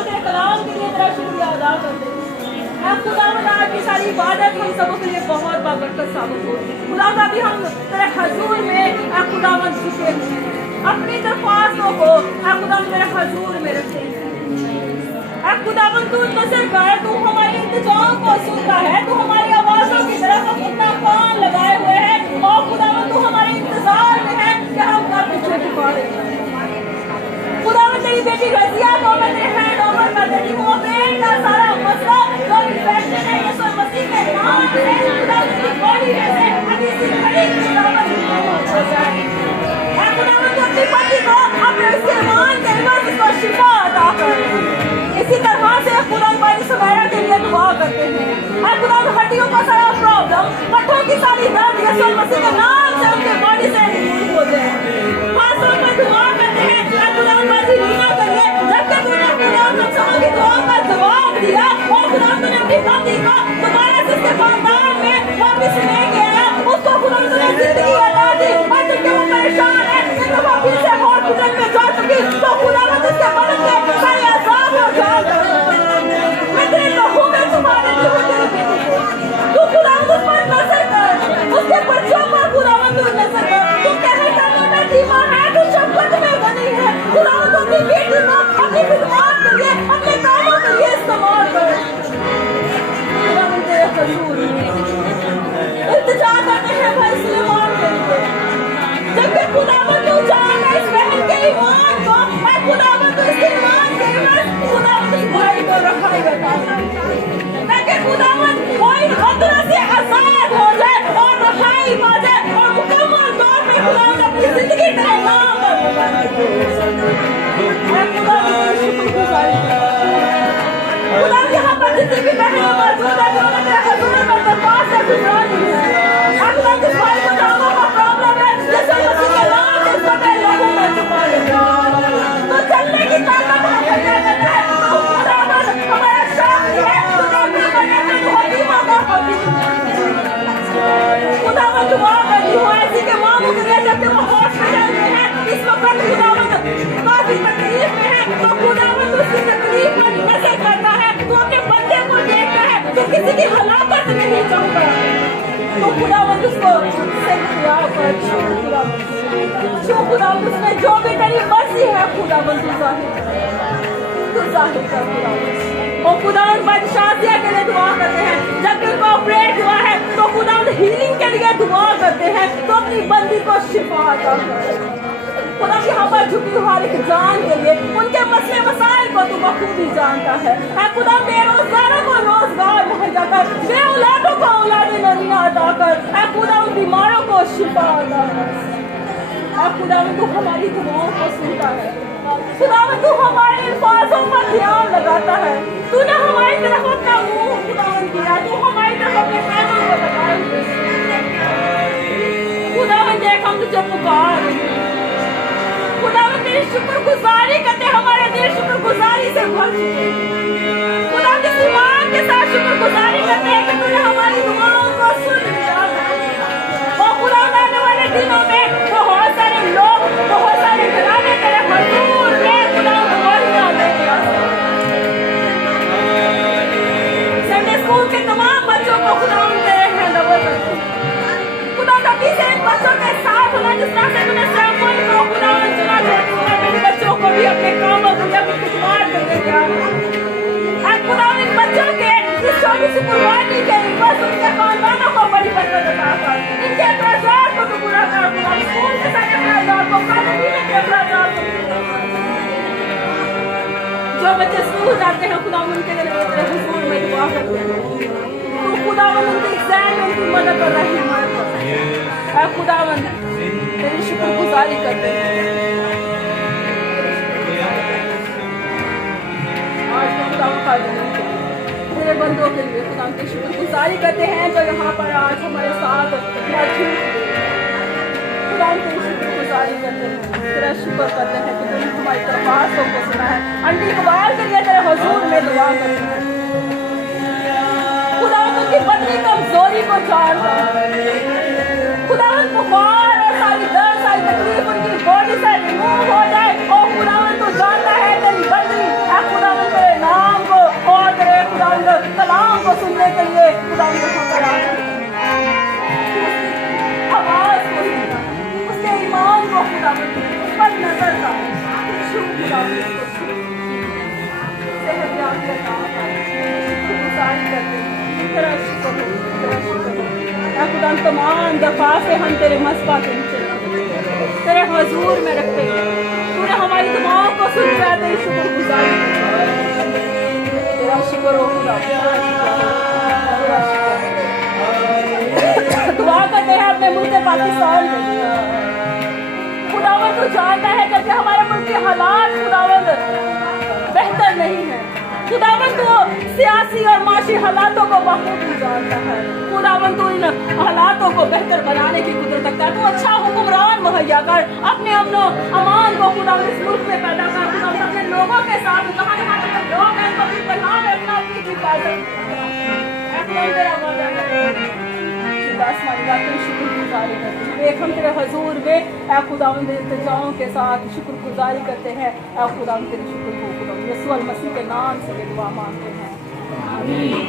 तेरे कलाम के लिए तेरा शुक्रिया अदा करते हैं। खुदावंद आज की सारी इबादत हम सबों के लिए बहुत बाबरकत साबित हो। खुदावंद अभी हम तेरे हजूर में खुदावंद झुके हुए हैं, अपनी दरख्वास्तों को खुदावंद तेरे हजूर में रखते हैं। खुदावंद तू नजर कर, तू हमारी इंतजाम को सुनता है, तू हमारी आवाजों की तरफ अपना कान लगाए हुए है और खुदावंद तू हमारे इंतजार में है कि हम कब पीछे पुकारे। खुदावंद तेरी बेटी रजिया को मैं तेरे हैंड ओवर कर देती हूँ। पेट का सारा मसला जो इन्फेक्शन है यीशु मसीह के नाम से खुदावंद की बॉडी में से अभी से खड़ी खुदावंद हो जाए। खुदावंद अपनी पति को अपने इस्तेमाल के बस इसको शिफा अता कर। इसी तरह से खुदावंद भाई सुमेरा के लिए दुआ करते हैं। खुदावंद हड्डियों का सारा प्रॉब्लम, पट्टों की सारी दर्द यीशु मसीह के नाम से उनके बॉडी से रिमूव हो जाए। खासतौर पर दुआ करते हैं खुदावंद बाजी रीना के लिए, जबकि तूने खुदावंद सबों की दुआ का जवाब दिया और खुदावंद ने अपनी पति को दोबारा से इसके खानदान में वापस लेके आया, उसको खुदावंद ने जिंदगी अता दी। और जबकि वो परेशान है, एक दफा फिर से हॉस्पिटल में जा चुकी, तो खुदावंद उसके बदन में सारे आजाद हो जाए। मैं तेरे लहू में छुपा देती हूँ तेरी बेटी को। तू खुदावंद उस पर नजर कर, उसके बच्चों पर खुदावंद तू नजर कर। तू कहता है मैं धीमा है, तू शफकत में बनी है। खुदावंद अपनी बेटी को अपनी खिदमत के लिए, अपने कामों के लिए इस्तेमाल कर। खुदावंद तेरे हजूर इल्तिजा करते हैं भाई सुलेमान के लिए, जबकि खुदावंद तू जानता है इस बहन के ईमान को। मैं खुदावंद तू इसके ईमान के एवज खुदावंद इस भाई को रखाई बता, ताकि खुदावंद कोई खतरा से आजाद हो जाए और रखाई पा जाए और मुकम्मल तौर पे खुदावंद अपनी जिंदगी तेरे नाम पर खुदावंद यहाँ पर जितनी भी बहनें मौजूद है जो तेरे हजूर में दरख्वास्त से गुजारी है, खुदावंद इस भाई को टांगों का प्रॉब्लम है, यीशु मसीह के नाम से इसको तेरे लहू में छुपा ले। तो चलने की ताकत है, तो खुदावंद हमारा शाफी है, तो डॉक्टर बने में तू हकीम का हकीम। खुदावंद दुआ करती हूँ ऐसी के मामू के लिए, जबकि वो हॉस्पिटल में है इस वक्त, खुदावंद काफी तकलीफ में है, तो खुदावंद उसकी तकलीफ पर नजर करता है, तू अपने बच्चे को देखता है, तू किसी की हलाकत में नहीं चाहता, तो खुदावंद उसको खुदावंद उसमें जो भी तेरी मर्जी है खुदावंद तू जाहिर कर खुदावंद। और खुदावंद बादशाह के लिए दुआ करते हैं, जब उनको ऑपरेट हुआ है तो खुदावंद हीलिंग के लिए दुआ करते हैं, तो अपनी बंदी को शिफा अता कर। खुदा यहाँ पर झुकी हर एक जान के लिए, उनके मसले मसाइल को तू बखूबी जानता है। खुदा बेरोजगारों को रोजगार मुहैया कर, बेऔलादों को औलादे नरीना अता कर। खुदा उन बीमारों को शिफा अता कर। खुदा तू हमारी दुआओं को सुनता है, खुदा तू हमारे अल्फाजों पर ध्यान लगाता है। तूने हमारी तरफ अपना मुंह खुदावन किया, तू हमारी तरफ अपने पैरों को लगाए। खुदावन देख हम तुझे पुकार, खुदावन तेरी शुक्रगुजारी करते, हमारे दिल शुक्रगुजारी से भर चुके। खुदा इस ईमान के साथ शुक्रगुजारी करते हैं कि तूने हमारी दुआओं को सुन लिया। और खुदा आने वाले दिनों में बहुत सारे लोग, बहुत सारे घराने तेरे हजूर में खुदा संडे स्कूल के तमाम बच्चों को खुदा तेरे हैंड ओवर करते हैं। खुदा कभी से इन बच्चों के साथ होना, जिस तरह से तूने सैमुअल को खुदा चुना है, इन बच्चों को भी अपने कामों को भी अपनी खिदमत करने दिया। खुदा इन बच्चों के इस छोटी सी कुर्बानी के बस उनके खानदानों को बड़ी बरकत अता कर, इनके अखराजात को तू पूरा कर। खुदा स्कूल के सारे अखराजात को, खाने पीने के अखराजात को, जो बच्चे स्कूल जाते हैं खुदा उनके लिए तेरे हुजूर में दुआ करते हैं। तू खुदावंद उनके एग्जाम में उनकी मदद कर रही है। खुदावंद तेरी शुक्रगुजारी करते हैं। आज तो खुदा तेरे बंदों के लिए खुदा की शुक्रगुजारी करते हैं जो यहाँ पर आज हमारे साथ मौजूद हैं। खुदा तेरी शुक्रगुजारी करते हैं, तेरा शुक्र करते हैं कि तूने हमारी दरख्वास्तों को सुना है। आंटी इकबाल के लिए तेरे हुजूर में दुआ करते हैं। खुदा उनकी पत्नी कमजोरी को जानता है, खुदा बुखार और सारी दर्द सारी तकलीफ उनकी बॉडी से रिमूव हो जाए। और खुदा तो जानता है तेरी बंदी खुदा तेरे सेहतयाब अता फरमा, शुक्रगुजारी करते हैं, तेरा शुक्र हो, तेरा शुक्र हो। ऐ खुदा तमाम दफा से हम तेरे मस्बा के नीचे तेरे हजूर में रखते हैं, तूने हमारी तमाम को सुन लिया, तेरी शुक्रगुजारी करते हैं। तेरा शुक्र हो खुदा, तेरा शुक्र हो। दुआ करते हैं अपने मुल्क पाकिस्तान में। खुदावंद तू जानता है करके हमारे मुल्क के हालात खुदावंद बेहतर नहीं है। खुदावंद तू सियासी और माशी हालातों को बखूबी जानता है। खुदावंद तू इन हालातों को बेहतर बनाने की कुदरत रखता है। तू अच्छा हुक्मरान मुहैया कर, अपने अमन अमान को खुदावंद इस मुल्क में पैदा कर। खुदावंद अपने लोगों के साथ जहाँ जहाँ तेरे लोग हैं तो अपनी पनाह में अपना अपनी हिफाजत तेरा वादा है। तेरी शुक्रगुजारी करते हैं, एक हम तेरे हजूर में ऐ खुदावंद इल्तिजाओं के साथ शुक्रगुजारी करते हैं। ऐ खुदावंद तेरी शुक्र हो खुदावंद, यीशु मसीह के नाम से ये दुआ मांगते हैं, आमीन।